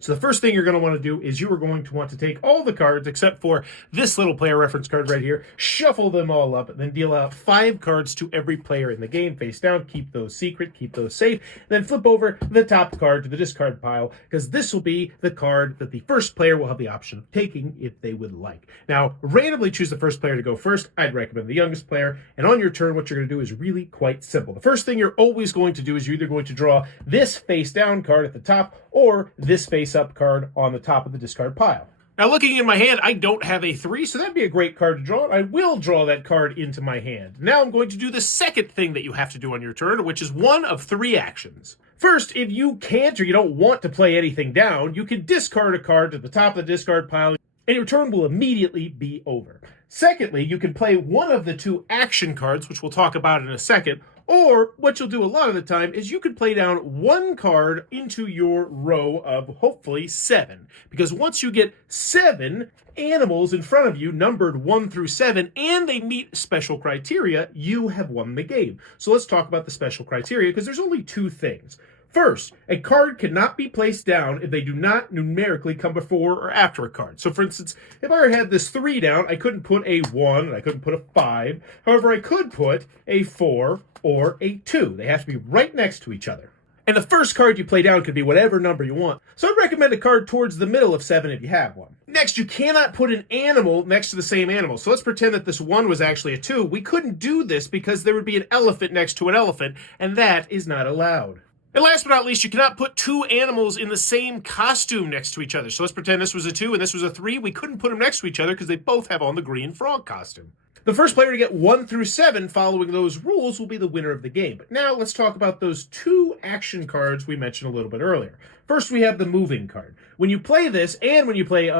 So the first thing you're going to want to do is you are going to want to take all the cards except for this little player reference card right here, shuffle them all up, and then deal out 5 cards to every player in the game face down. Keep those secret, keep those safe. Then flip over the top card to the discard pile, because this will be the card that the first player will have the option of taking if they would like. Now, randomly choose the first player to go first. I'd recommend the youngest player. And on your turn, what you're going to do is really quite simple. The first thing you're always going to do is you're either going to draw this face down card at the top or this face up card on the top of the discard pile. Now, looking in my hand, I don't have a 3, so that'd be a great card to draw. I will draw that card into my hand. Now I'm going to do the second thing that you have to do on your turn, which is one of 3 actions. First, if you can't or you don't want to play anything down, you can discard a card to the top of the discard pile, and your turn will immediately be over. Secondly, you can play one of the 2 action cards, which we'll talk about in a second, or what you'll do a lot of the time is you can play down 1 card into your row of hopefully 7. Because once you get 7 animals in front of you, numbered 1 through 7, and they meet special criteria, you have won the game. So let's talk about the special criteria, because there's only 2 things. First, a card cannot be placed down if they do not numerically come before or after a card. So for instance, if I had this 3 down, I couldn't put a 1, and I couldn't put a 5. However, I could put a 4 or a 2. They have to be right next to each other. And the first card you play down could be whatever number you want. So I'd recommend a card towards the middle of 7 if you have one. Next, you cannot put an animal next to the same animal. So let's pretend that this 1 was actually a 2. We couldn't do this because there would be an elephant next to an elephant, and that is not allowed. And last but not least, you cannot put 2 animals in the same costume next to each other. So let's pretend this was a 2 and this was a 3. We couldn't put them next to each other because they both have on the green frog costume. The first player to get 1 through 7 following those rules will be the winner of the game. But now let's talk about those 2 action cards we mentioned a little bit earlier. First, we have the moving card. When you play this and when you play...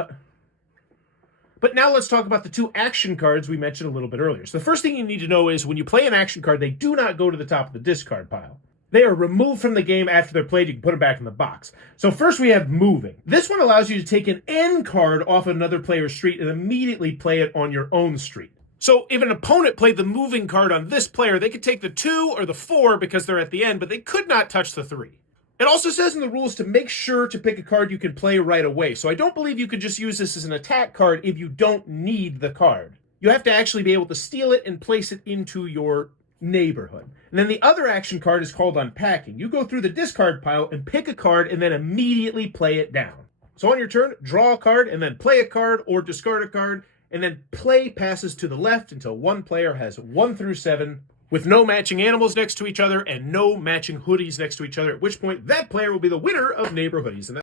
But now let's talk about the 2 action cards we mentioned a little bit earlier. So the first thing you need to know is when you play an action card, they do not go to the top of the discard pile. They are removed from the game after they're played. You can put them back in the box. So first we have moving. This one allows you to take an end card off another player's street and immediately play it on your own street. So if an opponent played the moving card on this player, they could take the 2 or the 4 because they're at the end, but they could not touch the 3. It also says in the rules to make sure to pick a card you can play right away. So I don't believe you could just use this as an attack card if you don't need the card. You have to actually be able to steal it and place it into your neighborhood. And then the other action card is called unpacking. You go through the discard pile and pick a card and then immediately play it down. So on your turn, draw a card and then play a card or discard a card, and then play passes to the left until one player has 1 through 7 with no matching animals next to each other and no matching hoodies next to each other, at which point that player will be the winner of NeighborHoodies. And